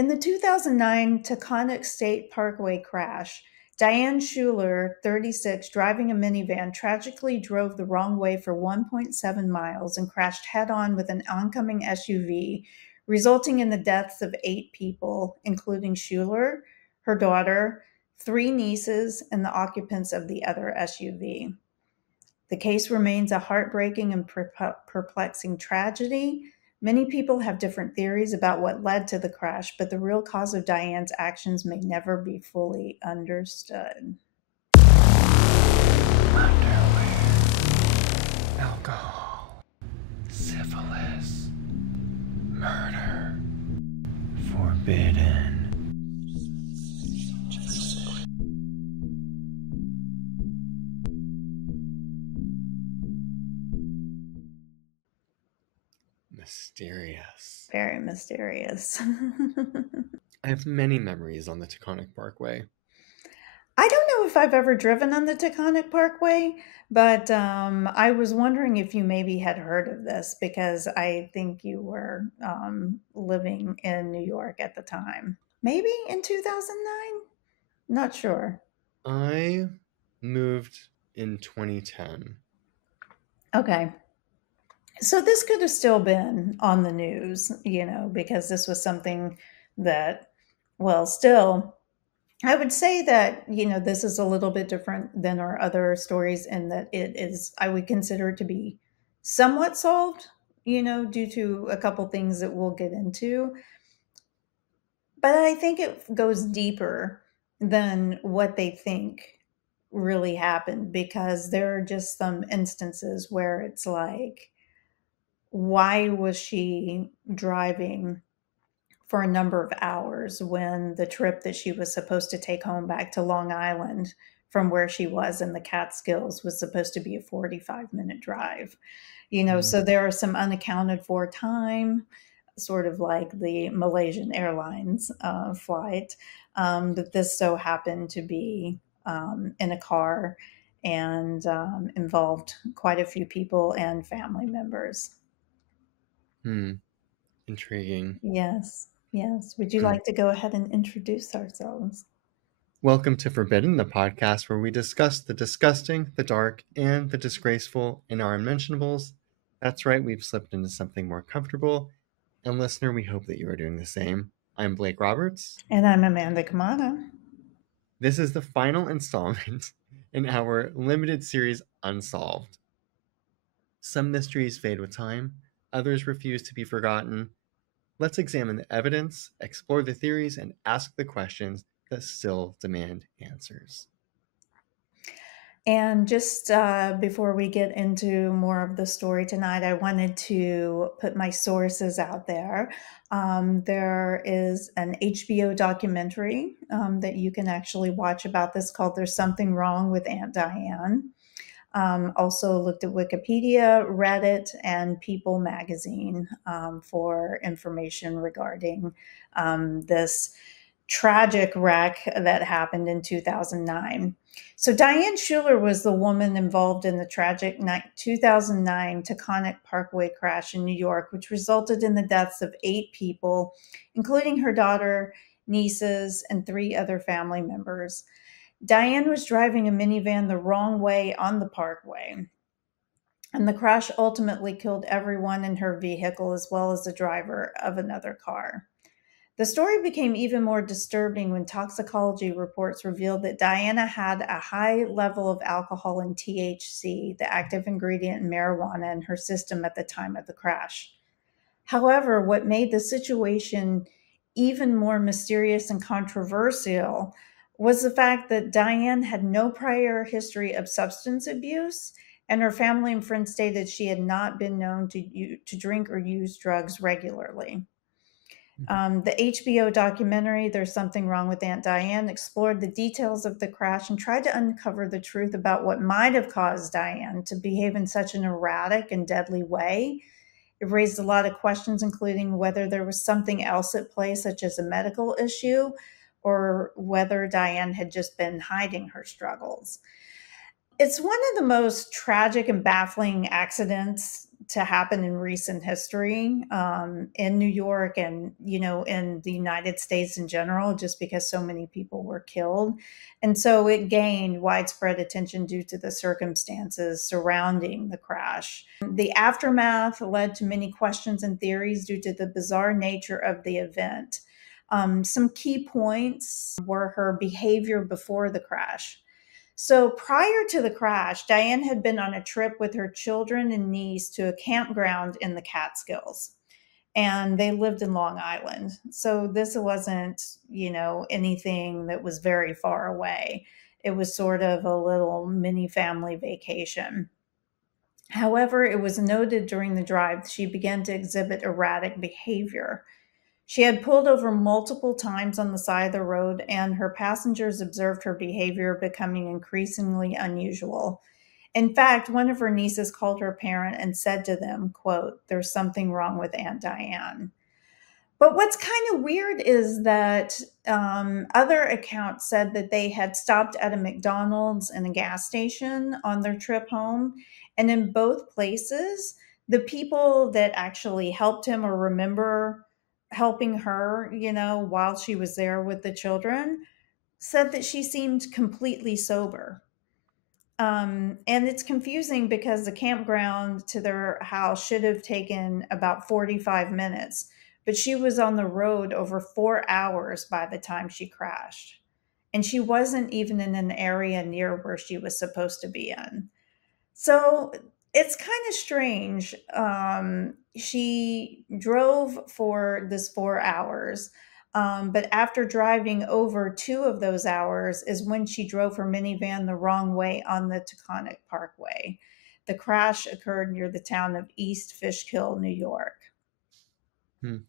In the 2009 Taconic State Parkway crash, Diane Schuler, 36, driving a minivan, tragically drove the wrong way for 1.7 miles and crashed head-on with an oncoming SUV, resulting in the deaths of 8 people, including Schuler, her daughter, 3 nieces, and the occupants of the other SUV. The case remains a heartbreaking and perplexing tragedy. Many people have different theories about what led to the crash, but the real cause of Diane's actions may never be fully understood. Underwear, alcohol, syphilis, murder, forbidden. Mysterious. Very mysterious. I have many memories on the Taconic Parkway. I don't know if I've ever driven on the Taconic Parkway, but I was wondering if you maybe had heard of this because I think you were living in New York at the time. Maybe in 2009? Not sure. I moved in 2010. Okay. So this could have still been on the news, because this was something that, well, still, I would say that, this is a little bit different than our other stories in that it is, I would consider it to be somewhat solved, due to a couple things that we'll get into. But I think it goes deeper than what they think really happened because there are just some instances where it's like, why was she driving for a number of hours when the trip that she was supposed to take home back to Long Island from where she was in the Catskills was supposed to be a 45-minute drive? So there are some unaccounted for time, sort of like the Malaysian Airlines flight, that this so happened to be in a car and involved quite a few people and family members. Intriguing. Yes, yes. Would you like to go ahead and introduce ourselves? Welcome to Forbidden, the podcast where we discuss the disgusting, the dark, and the disgraceful in our unmentionables. That's right, we've slipped into something more comfortable. And listener, we hope that you are doing the same. I'm Blake Roberts. And I'm Amanda Kamana. This is the final installment in our limited series, Unsolved. Some mysteries fade with time, others refuse to be forgotten. Let's examine the evidence, explore the theories, and ask the questions that still demand answers. And just before we get into more of the story tonight, I wanted to put my sources out there. There is an HBO documentary that you can actually watch about this called There's Something Wrong with Aunt Diane. Also looked at Wikipedia, Reddit, and People magazine for information regarding this tragic wreck that happened in 2009. So Diane Schuler was the woman involved in the tragic 2009 Taconic Parkway crash in New York, which resulted in the deaths of 8 people, including her daughter, nieces, and 3 other family members. Diane was driving a minivan the wrong way on the parkway, and the crash ultimately killed everyone in her vehicle as well as the driver of another car. The story became even more disturbing when toxicology reports revealed that Diana had a high level of alcohol and THC, the active ingredient in marijuana, in her system at the time of the crash. However, what made the situation even more mysterious and controversial was the fact that Diane had no prior history of substance abuse, and her family and friends stated she had not been known to drink or use drugs regularly. The HBO documentary, There's Something Wrong with Aunt Diane, explored the details of the crash and tried to uncover the truth about what might have caused Diane to behave in such an erratic and deadly way. It raised a lot of questions, including whether there was something else at play, such as a medical issue, or whether Diane had just been hiding her struggles. It's one of the most tragic and baffling accidents to happen in recent history, in New York and, in the United States in general, just because so many people were killed. And so it gained widespread attention due to the circumstances surrounding the crash. The aftermath led to many questions and theories due to the bizarre nature of the event. Some key points were her behavior before the crash. So prior to the crash, Diane had been on a trip with her children and niece to a campground in the Catskills. And they lived in Long Island. So this wasn't, anything that was very far away. It was sort of a little mini family vacation. However, it was noted during the drive she began to exhibit erratic behavior. She had pulled over multiple times on the side of the road, and her passengers observed her behavior becoming increasingly unusual. In fact, one of her nieces called her parent and said to them, quote, "There's something wrong with Aunt Diane." But what's kind of weird is that other accounts said that they had stopped at a McDonald's and a gas station on their trip home. And in both places, the people that actually helped him or remember helping her, while she was there with the children, said that she seemed completely sober. And it's confusing because the campground to their house should have taken about 45 minutes, but she was on the road over 4 hours by the time she crashed. And she wasn't even in an area near where she was supposed to be in. So it's kind of strange. She drove for this 4 hours, but after driving over 2 of those hours is when she drove her minivan the wrong way on the Taconic Parkway. The crash occurred near the town of East Fishkill, New York. Hmm.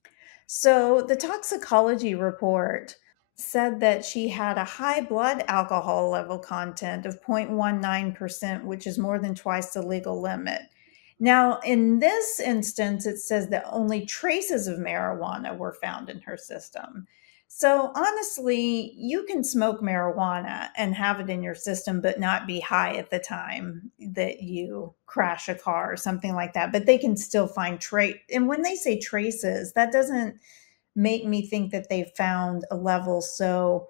So the toxicology report said that she had a high blood alcohol level content of 0.19%, which is more than twice the legal limit. Now, in this instance, it says that only traces of marijuana were found in her system. So, honestly, you can smoke marijuana and have it in your system, but not be high at the time that you crash a car or something like that. But they can still find trace. And when they say traces, that doesn't make me think that they found a level so,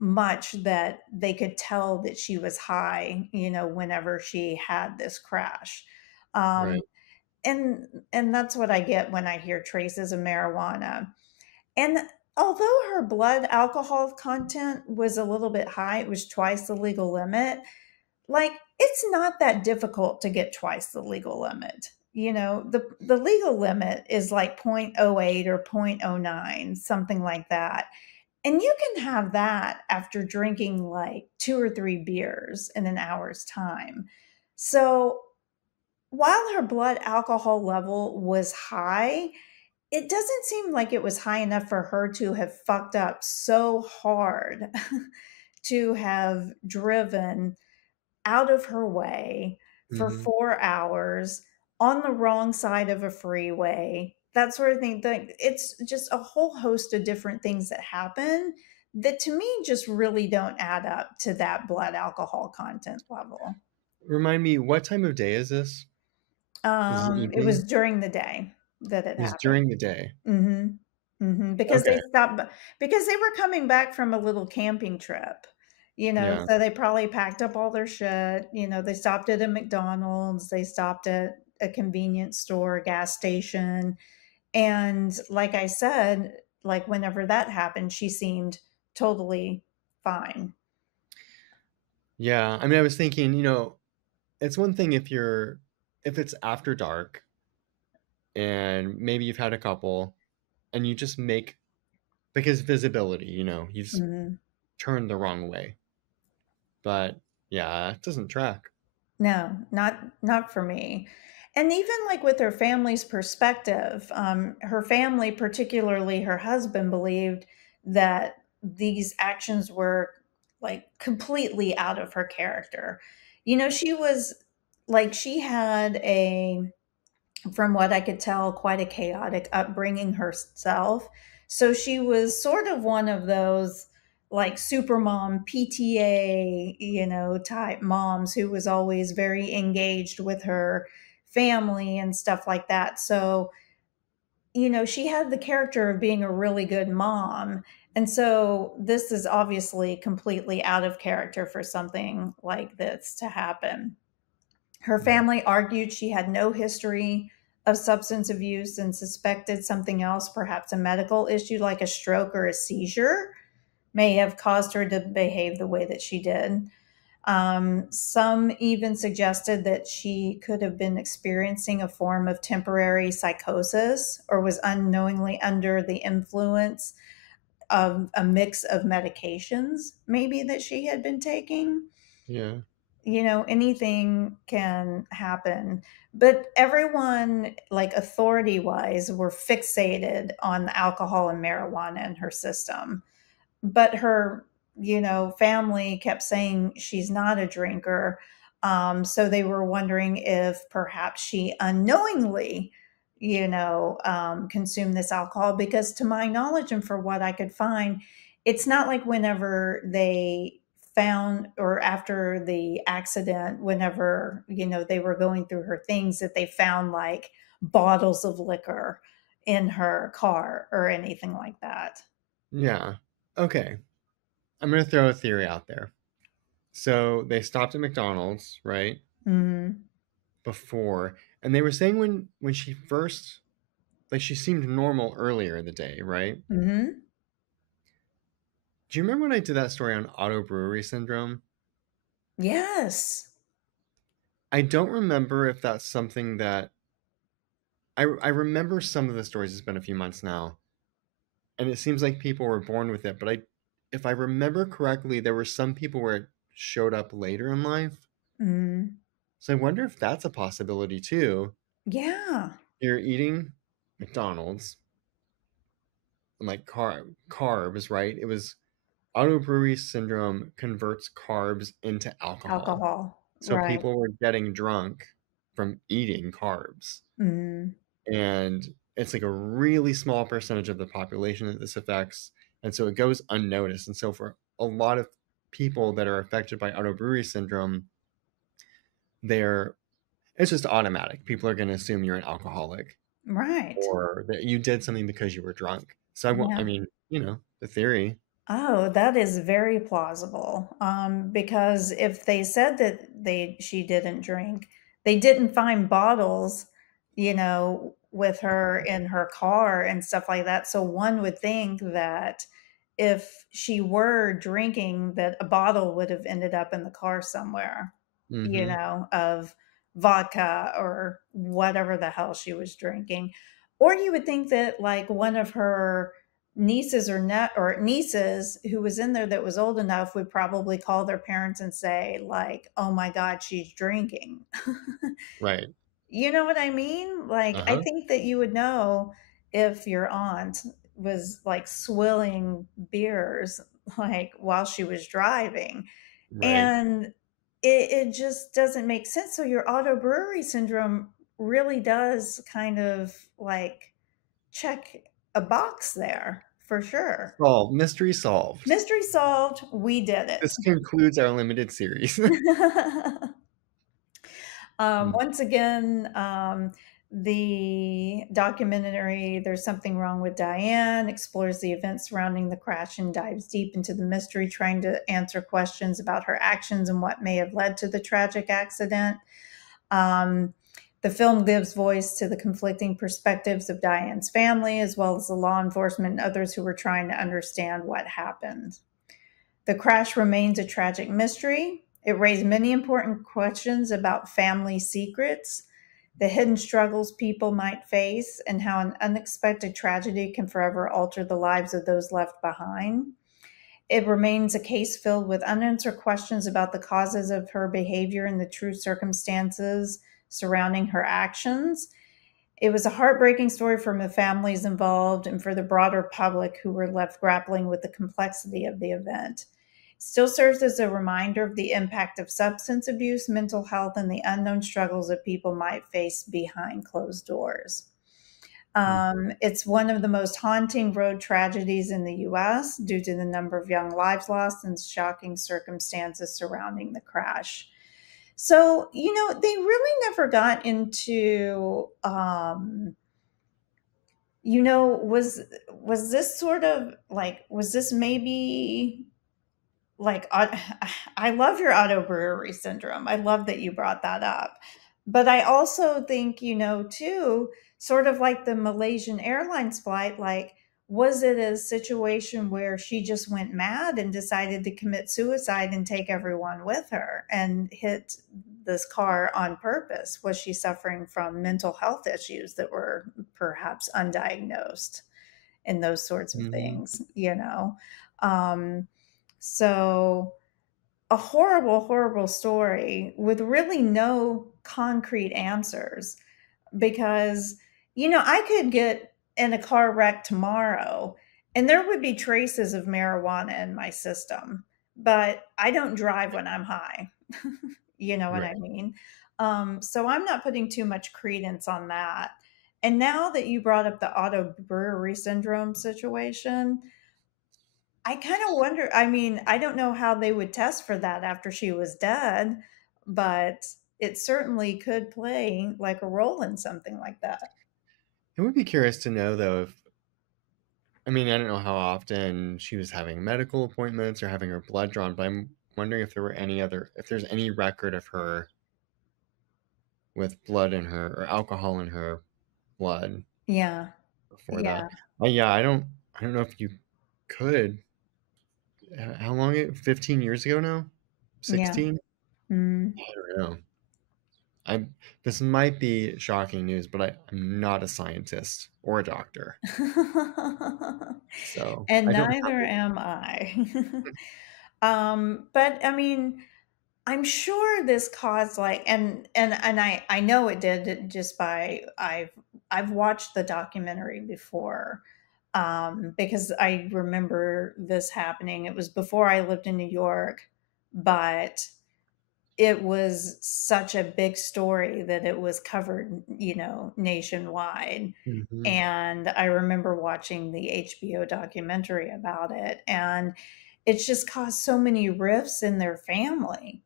much that they could tell that she was high, whenever she had this crash. Um, Right. and that's what I get when I hear traces of marijuana. And although her blood alcohol content was a little bit high, it was twice the legal limit. Like, it's not that difficult to get twice the legal limit. The legal limit is like 0.08 or 0.09, something like that. And you can have that after drinking like 2 or 3 beers in an hour's time. So while her blood alcohol level was high, it doesn't seem like it was high enough for her to have fucked up so hard to have driven out of her way for Hmm. 4 hours on the wrong side of a freeway, that sort of thing. It's just a whole host of different things that happen that to me just really don't add up to that blood alcohol content level. Remind me, what time of day is this? Is it It was evening? during the day that it It was happened. during the day. Mhm. Mhm, because Okay. they stopped because they were coming back from a little camping trip, Yeah. so they probably packed up all their shit, they stopped at a McDonald's, they stopped at a convenience store, a gas station, and like I said, like, whenever that happened, she seemed totally fine. Yeah. I mean, I was thinking, it's one thing if it's after dark and maybe you've had a couple and you just make, because visibility, you just Mhm. turn the wrong way. But yeah, it doesn't track. No, not for me. And even like with her family's perspective, her family, particularly her husband, believed that these actions were like completely out of her character. She was like she had a, from what I could tell, quite a chaotic upbringing herself. So she was sort of one of those like super mom PTA, type moms who was always very engaged with her family and stuff like that. So, she had the character of being a really good mom. And so this is obviously completely out of character for something like this to happen. Her Right. family argued she had no history of substance abuse and suspected something else, perhaps a medical issue like a stroke or a seizure, may have caused her to behave the way that she did. Some even suggested that she could have been experiencing a form of temporary psychosis or was unknowingly under the influence of a mix of medications, maybe that she had been taking. Yeah. Anything can happen. But everyone, like authority wise, were fixated on the alcohol and marijuana in her system. But her, family kept saying she's not a drinker. So they were wondering if perhaps she unknowingly, consumed this alcohol. Because to my knowledge and for what I could find, it's not like whenever they found or after the accident, whenever, they were going through her things, that they found like bottles of liquor in her car or anything like that. Yeah. Okay. I'm going to throw a theory out there. So they stopped at McDonald's, right? Mhm. Before, and they were saying when she first, like, she seemed normal earlier in the day, right? Mhm. Do you remember when I did that story on auto brewery syndrome? Yes. I don't remember if that's something that I remember some of the stories. It's been a few months now, and it seems like people were born with it. But if I remember correctly, there were some people where it showed up later in life. Mhm. So I wonder if that's a possibility too. Yeah. You're eating McDonald's and like carbs, right? It was auto brewery syndrome converts carbs into alcohol. Alcohol. So Right. people were getting drunk from eating carbs. Mhm. And it's like a really small percentage of the population that this affects. And so it goes unnoticed. And so for a lot of people that are affected by auto brewery syndrome, they're it's just automatic. People are going to assume you're an alcoholic Right. or that you did something because you were drunk. So I Yeah. mean, the theory. Oh, that is very plausible. Because if they said that she didn't drink, they didn't find bottles, with her in her car and stuff like that. So one would think that if she were drinking, that a bottle would have ended up in the car somewhere, Mm-hmm. of vodka or whatever the hell she was drinking. Or you would think that like one of her nieces or nieces who was in there that was old enough would probably call their parents and say like, "Oh my god, she's drinking." Right. You know what I mean? Like, I Uh-huh. think that you would know if your aunt was like swilling beers like while she was driving. Right. And it just doesn't make sense. So your auto brewery syndrome really does kind of like check a box there for sure. Solved. Mystery solved. Mystery solved. We did This it. concludes our limited series. Mm. Once again, the documentary There's Something Wrong with Diane explores the events surrounding the crash and dives deep into the mystery, trying to answer questions about her actions and what may have led to the tragic accident. Um, the film gives voice to the conflicting perspectives of Diane's family, as well as the law enforcement and others who were trying to understand what happened. The crash remains a tragic mystery. It raised many important questions about family secrets, the hidden struggles people might face, and how an unexpected tragedy can forever alter the lives of those left behind. It remains a case filled with unanswered questions about the causes of her behavior and the true circumstances surrounding her actions. It was a heartbreaking story for the families involved and for the broader public who were left grappling with the complexity of the event. It still serves as a reminder of the impact of substance abuse, mental health, and the unknown struggles that people might face behind closed doors. Mm. It's one of the most haunting road tragedies in the US due to the number of young lives lost and shocking circumstances surrounding the crash. So, they really never got into, was this sort of like, was this maybe like, I love your auto brewery syndrome. I love that you brought that up. But I also think, too, sort of like the Malaysian Airlines flight, like, was it a situation where she just went mad and decided to commit suicide and take everyone with her and hit this car on purpose? Was she suffering from mental health issues that were perhaps undiagnosed and those sorts of Hmm. things, Um, so a horrible, horrible story with really no concrete answers because, I could get in a car wreck tomorrow and there would be traces of marijuana in my system, but I don't drive when I'm high. You know what I Right. mean? So I'm not putting too much credence on that. And now that you brought up the auto brewery syndrome situation, I kind of wonder, I mean, I don't know how they would test for that after she was dead, but it certainly could play like a role in something like that. It would be curious to know though if, I mean, I don't know how often she was having medical appointments or having her blood drawn, but I'm wondering if there were any other, if there's any record of her with blood in her or alcohol in her blood Yeah. before that. Yeah. Yeah, I don't know if you could. How long? 15 years ago now? Yeah. 16? Mm. I don't know. I'm. This might be shocking news, but I'm not a scientist or a doctor, so And I don't have neither it. am I. But I mean, I'm sure this caused like and I know it did just by I've watched the documentary before, because I remember this happening. It was before I lived in New York, but it was such a big story that it was covered, nationwide. Hmm. And I remember watching the HBO documentary about it, and it's just caused so many rifts in their family,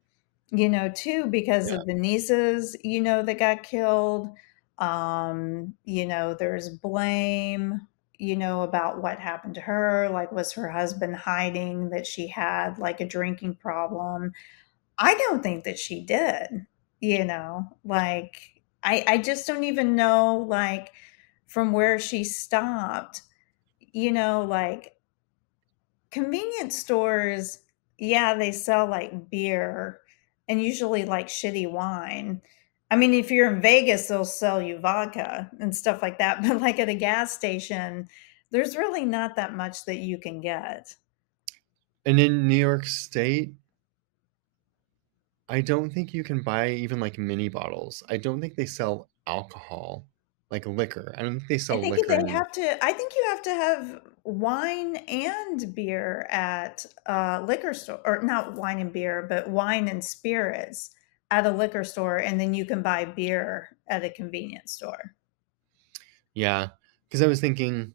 too, because Yeah, of the nieces, that got killed. There's blame, about what happened to her. Like, was her husband hiding that she had like a drinking problem? I don't think that she did, like I just don't even know like from where she stopped, like convenience stores, yeah, they sell like beer and usually like shitty wine. I mean, if you're in Vegas, they'll sell you vodka and stuff like that, but like at a gas station, there's really not that much that you can get. and in New York State, I don't think you can buy even like mini bottles. I don't think they sell alcohol, like liquor. I don't think they I sell think liquor they in. have to I think you have to have wine and beer at a liquor store, or not wine and beer, but wine and spirits at a liquor store, and then you can buy beer at a convenience store. Yeah, because I was thinking,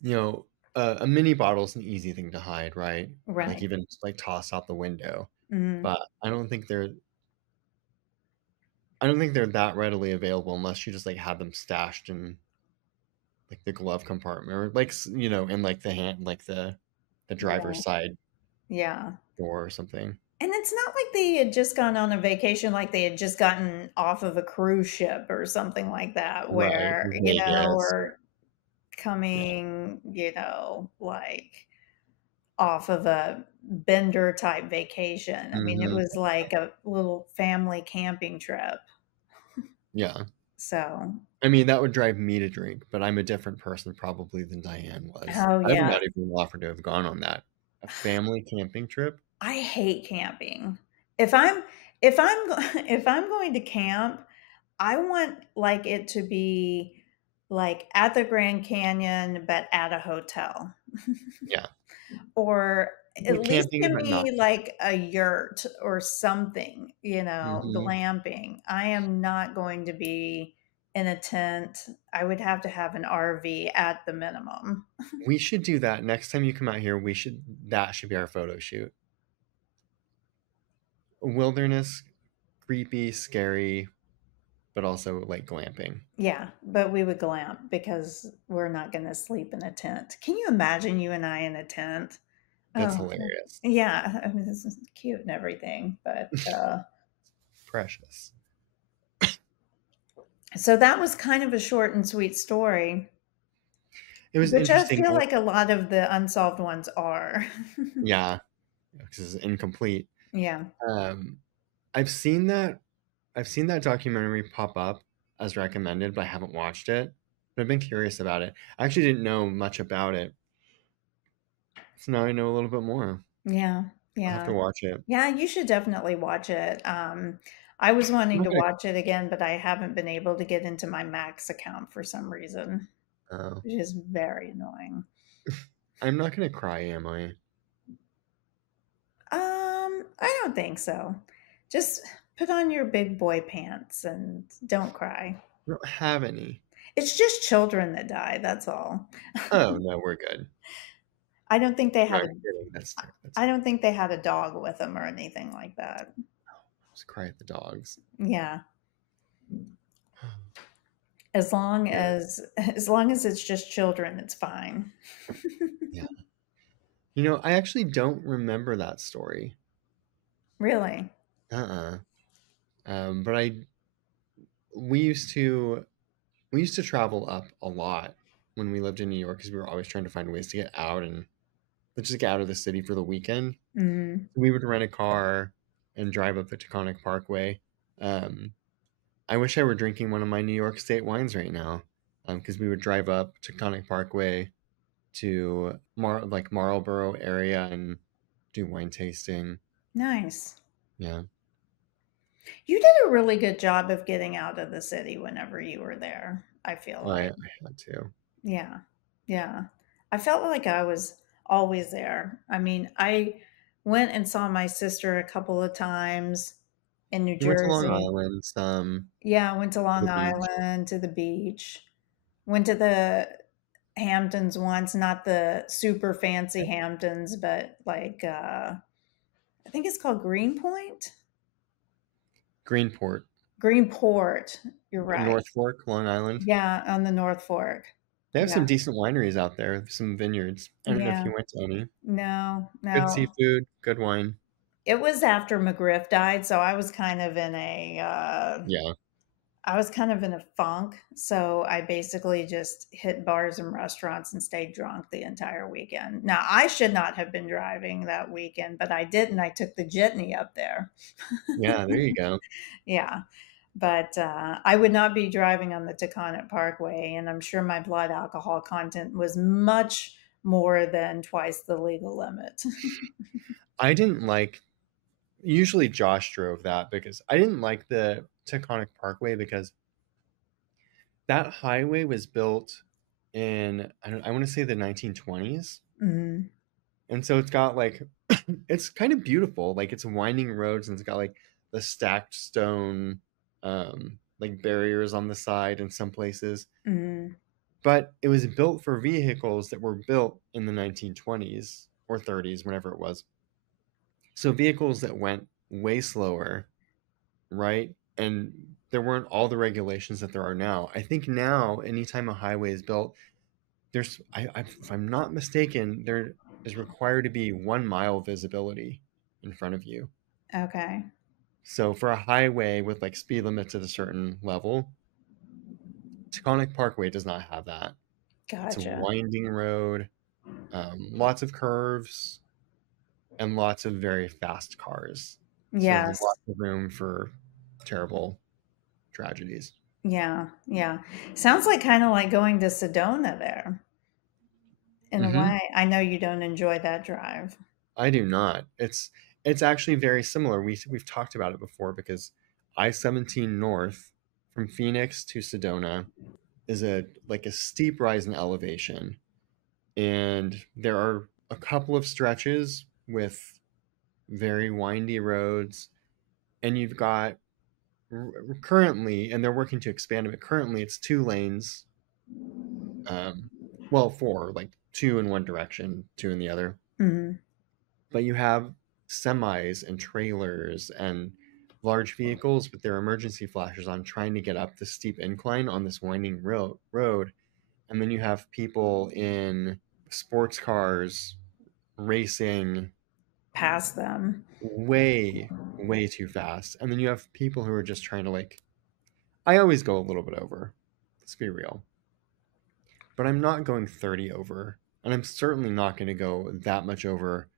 you know, a mini bottle is an easy thing to hide, right? Like Right. even just, like toss out the window. Mhm. But I don't think they're that readily available unless you just like have them stashed in like the glove compartment or like in like the hand like the driver's Right. side Yeah. door or something. And it's not like they had just gone on a vacation, like they had just gotten off of a cruise ship or something like that, Right. where, Vegas. or Yeah. coming, like off of a bender type vacation. I mean, it Hmm. was like a little family camping trip. Yeah. So, I mean, that would drive me to drink, but I'm a different person probably than Diane was. oh I would yeah, not even offer to have gone on that. A family camping trip? I hate camping. If I'm if I'm if I'm going to camp, I want like it to be like at the Grand Canyon but at a hotel. Yeah. Or Well, at least camping, give but not. me like a yurt or something, Hmm. glamping. I am not going to be in a tent. I would have to have an RV at the minimum. We should do that next time you come out here. That should be our photo shoot. Wilderness. creepy, scary, but also like glamping. Yeah, but we would glamp because we're not going to sleep in a tent. Can you imagine you and I in a tent? It's Oh, hilarious. yeah. I mean, this is cute and everything, but Precious. so that was kind of a short and sweet story, It was which I interesting. feel like a lot of the unsolved ones are. Yeah, because it's incomplete. Yeah. Um, I've seen that. I've seen that documentary pop up as recommended, but I haven't watched it. But I've been curious about it. I actually didn't know much about it, so now I know a little bit more. Yeah. I'll have to Yeah. watch it. Yeah, you should definitely watch it. I was I'm wanting not to gonna. watch it again, but I haven't been able to get into my Max account for some reason, Uh, which is very annoying. I'm not gonna cry, am I? I don't think so. Just put on your big boy pants and don't cry. I don't have any. It's just children that die, that's all. Oh no, we're good. I don't think they No, had I'm a kidding. That's. I don't think they had a dog with them or anything like that. Just cry at the dogs. Yeah. As long Yeah, as it's just children, it's fine. yeah. I actually don't remember that story. Really? Uh-uh. But we used to we used to travel up a lot when we lived in New York because we were always trying to find ways to get out and just get out of the city for the weekend. Mm, We would rent a car and drive up the Taconic Parkway. Um, I wish I were drinking one of my New York State wines right now, because we would drive up Taconic Parkway to Marlboro area and do wine tasting. nice. Yeah, You did a really good job of getting out of the city whenever you were there, I feel I like. had to. Yeah. Yeah. I felt like I was always there. I mean, I went and saw my sister a couple of times in New You went to Long Jersey. Island, Yeah, I went to to the Long beach. Island, to the beach. Went to the Hamptons once, not the super fancy Hamptons, but like I think it's called Greenpoint. Greenport, Greenport. You're right. North Fork, Long Island. Yeah, on the North Fork. They have some Yeah. decent wineries out there, some vineyards. I don't know if Yeah. you went to any. No, Good no. seafood, good wine. It was after McGriff died, so I was kind of in a Yeah, I was kind of in a funk. So I basically just hit bars and restaurants and stayed drunk the entire weekend. Now I should not have been driving that weekend, but I did, and I took the jitney up there. yeah, there you go. Yeah. But I would not be driving on the Taconic Parkway, and I'm sure my blood alcohol content was much more than twice the legal limit. I didn't like, usually Josh drove that because I didn't like the Taconic Parkway because that highway was built in, I want to say the 1920s. Mm, And so it's got like, it's kind of beautiful. Like it's winding roads and it's got like the stacked stone, like barriers on the side in some places. mm, But it was built for vehicles that were built in the 1920s or 30s, whenever it was. So vehicles that went way slower, right? And there weren't all the regulations that there are now. I think now, anytime a highway is built, if I'm not mistaken, there is required to be 1 mile visibility in front of you. okay. So for a highway with like speed limits at a certain level, Taconic Parkway does not have that. It's a Gotcha. winding road, lots of curves, and lots of very fast cars. So Yes. lots of room for terrible tragedies. Yeah. Yeah. Sounds like kind of like going to Sedona there in a Hmm. way. I know you don't enjoy that drive. I do not. It's actually very similar. We've talked about it before because I-17 North from Phoenix to Sedona is a steep rise in elevation, and there are a couple of stretches with very windy roads, and you've got currently, and they're working to expand it. But currently, it's 2 lanes. Well, four, like two in one direction, two in the other. Mhm. But you have semis and trailers and large vehicles with their emergency flashers on trying to get up the steep incline on this winding road. And then you have people in sports cars racing Past them. way, way too fast. And then you have people who are just trying to like, I always go a little bit over. Let's be real. But I'm not going 30 over. And I'm certainly not going to go that much over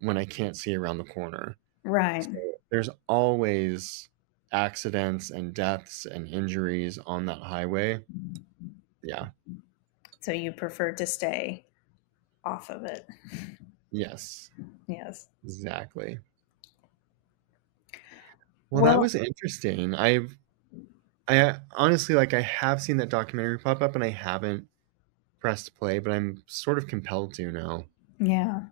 when I can't see around the corner. Right. So there's always accidents and deaths and injuries on that highway. Yeah. So you prefer to stay off of it. Yes. Yes. Exactly. Well, that Well, was interesting. I honestly like I have seen that documentary pop up and I haven't pressed play, but I'm sort of compelled to now. yeah.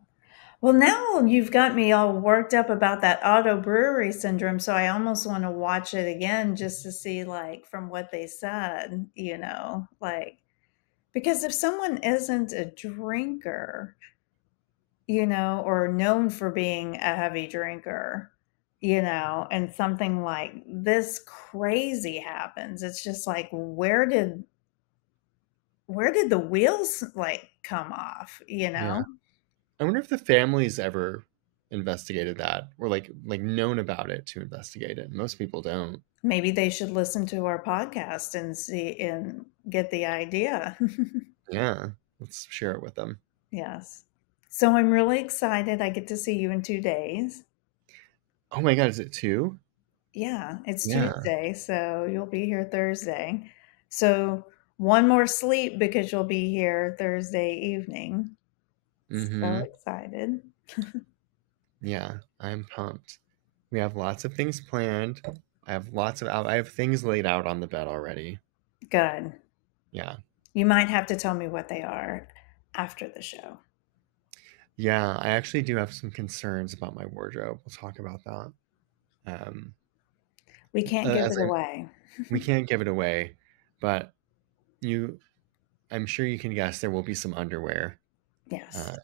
Well, now you've got me all worked up about that auto brewery syndrome, so I almost want to watch it again just to see, like, from what they said, like, because if someone isn't a drinker, or known for being a heavy drinker, and something like this crazy happens, it's just like, where did the wheels like come off, Yeah. I wonder if the family's ever investigated that or like known about it to investigate it. Most people don't. Maybe they should listen to our podcast and see and get the idea. Yeah. Let's share it with them. Yes. So I'm really excited. I get to see you in 2 days. Oh my God, is it two? Yeah, it's Yeah. Tuesday, so you'll be here Thursday. So one more sleep because you'll be here Thursday evening. So Mm-hmm. excited. Yeah, I'm pumped. We have lots of things planned. I have things laid out on the bed already. Good. Yeah. You might have to tell me what they are after the show. Yeah, I actually do have some concerns about my wardrobe. We'll talk about that. Um, We can't give as it I, away. we can't give it away, but you, I'm sure you can guess there will be some underwear, Yes. uh,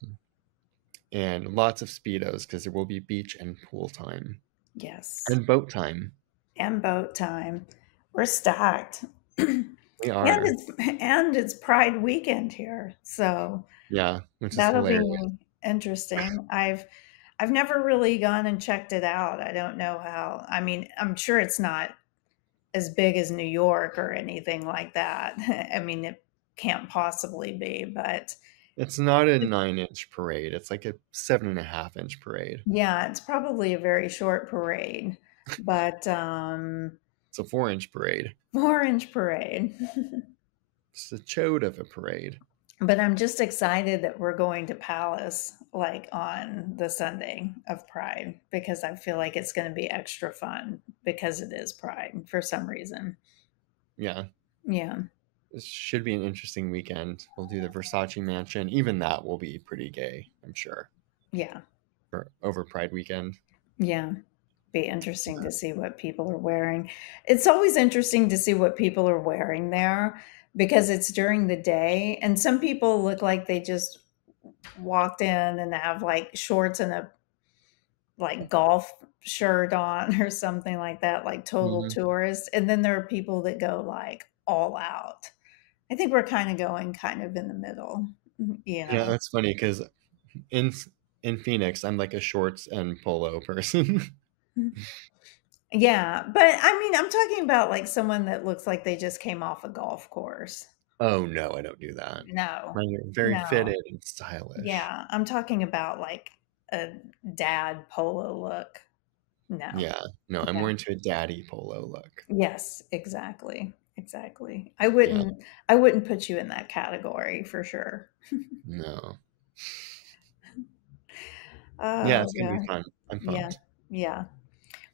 and lots of speedos because there will be beach and pool time Yes. and boat time. And boat time. We're stacked. and We are, it's Pride weekend here. So yeah, which is that'll be hilarious. interesting. I've never really gone and checked it out. I don't know how. I mean, I'm sure it's not as big as New York or anything like that. I mean, it can't possibly be, but It's not a 9-inch parade. It's like a 7.5-inch parade. yeah, it's probably a very short parade. But It's a 4-inch parade. 4-inch parade. It's a chode of a parade. But I'm just excited that we're going to Palace like on the Sunday of Pride because I feel like it's going to be extra fun because it is Pride for some reason. Yeah, Yeah. this should be an interesting weekend. We'll do the Versace Mansion. Even that will be pretty gay, I'm sure, Yeah. for over Pride weekend. Yeah. Be interesting to see what people are wearing. It's always interesting to see what people are wearing there because it's during the day and some people look like they just walked in and have like shorts and a like golf shirt on or something like that, like total Hmm. tourist. And then there are people that go like all out. I think we're kind of going kind of in the middle, you Yeah, know. that's funny because in in Phoenix, I'm like a shorts and polo person. Yeah, but I mean, I'm talking about like someone that looks like they just came off a golf course. Oh no, I don't do that. No, Mine are very no. fitted and stylish. Yeah, I'm talking about like a dad polo look. No. Yeah, no, I'm Yeah. more into a daddy polo look. Yes, exactly. Exactly. Yeah, I wouldn't put you in that category for sure. no. Yeah, Oh it's gonna be god. fun. I'm Yeah. pumped. Yeah.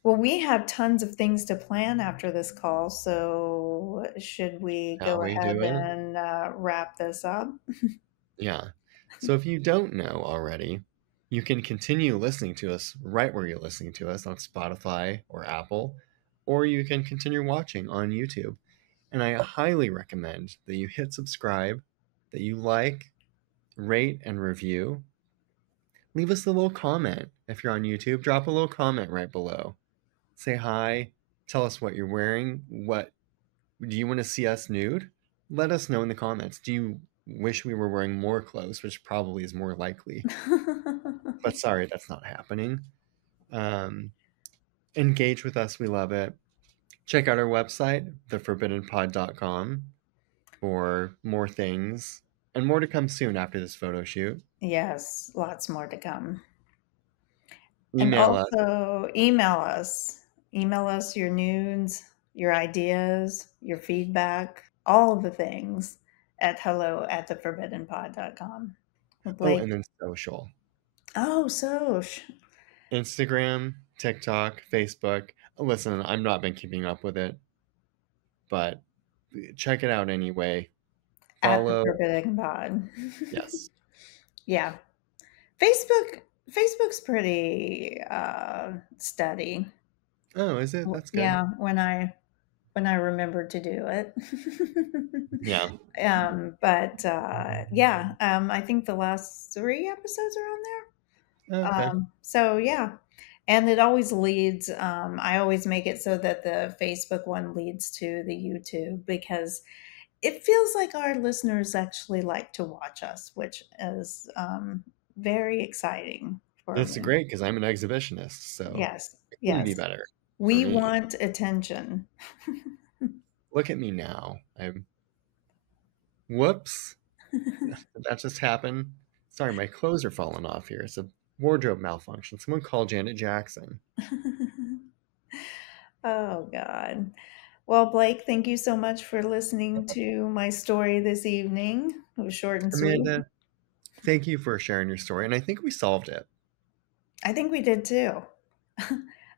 Well, we have tons of things to plan after this call, so should we Shall go we ahead do it? and wrap this up? Yeah. So if you don't know already, you can continue listening to us right where you're listening to us on Spotify or Apple, or you can continue watching on YouTube. And I highly recommend that you hit subscribe, that you like, rate, and review. Leave us a little comment if you're on YouTube. Drop a little comment right below. Say hi. Tell us what you're wearing. What do you want to see us nude? Let us know in the comments. Do you wish we were wearing more clothes, which probably is more likely? But sorry, that's not happening. Um, Engage with us. We love it. Check out our website, theforbiddenpod.com, for more things and more to come soon after this photo shoot. Yes, lots more to come. And Email us. also email us. Email us your nudes, your ideas, your feedback, all of the things at hello@theforbiddenpod.com. Oh, Blake. and then social. Oh, so Instagram, TikTok, Facebook. Listen, I've not been keeping up with it, but check it out anyway. at the Follow. Forbidden Pod. Yes. Yeah. Facebook's pretty steady. Oh, is it? That's good. Yeah, when I remember to do it. Yeah. But yeah, I think the last 3 episodes are on there. Okay. So yeah, and it always leads. I always make it so that the Facebook one leads to the YouTube because it feels like our listeners actually like to watch us, which is very exciting for That's me. great because I'm an exhibitionist, so Yes, it couldn't be yes. better for We me. want attention. Look at me now. I'm whoops. Did that just happen? Sorry, my clothes are falling off here. It's a wardrobe malfunction. Someone call Janet Jackson. Oh, God. Well, Blake, thank you so much for listening to my story this evening. It was short and sweet. Amanda, thank you for sharing your story, and I think we solved it. I think we did too.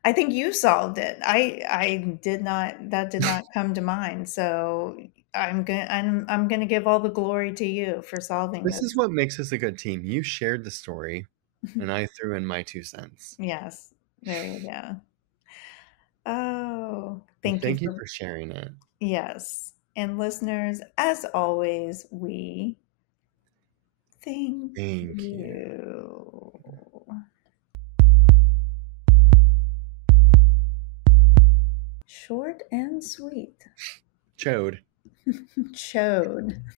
I think you solved it. I did not, that did not come to mind. So I'm gonna give all the glory to you for solving This is this. what makes us a good team. You shared the story, and I threw in my 2 cents. Yes, there you go. Oh, And thank you thank you for for sharing it. yes. And listeners, as always, we thank Thank you. you. Short and sweet. Chode. Chode.